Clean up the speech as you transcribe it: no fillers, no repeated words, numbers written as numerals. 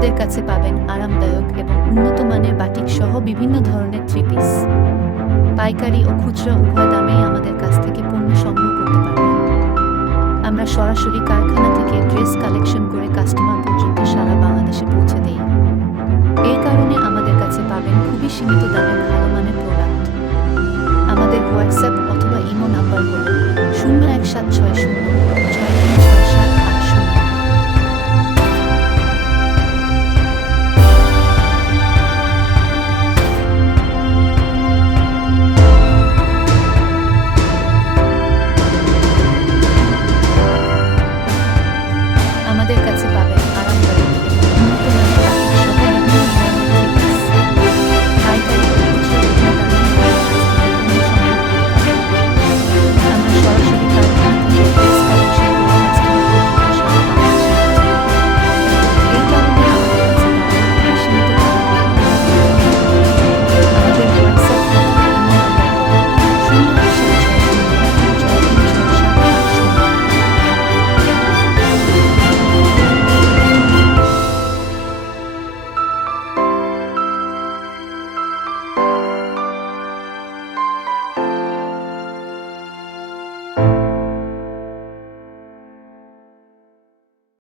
আমাদের কাছে পাবেন আরামদায়ক এবং উন্নত মানের বাটিক সহ বিভিন্ন ধরনের থ্রি পিস। পাইকারি ও খুচরা উভয় দামেই আমাদের কাছ থেকে পণ্য সংগ্রহ করতে পারবেন। আমরা সরাসরি কারখানা থেকে ড্রেস কালেকশন করে কাস্টমার পর্যন্ত সারা বাংলাদেশে পৌঁছে দেই। এই কারণে আমাদের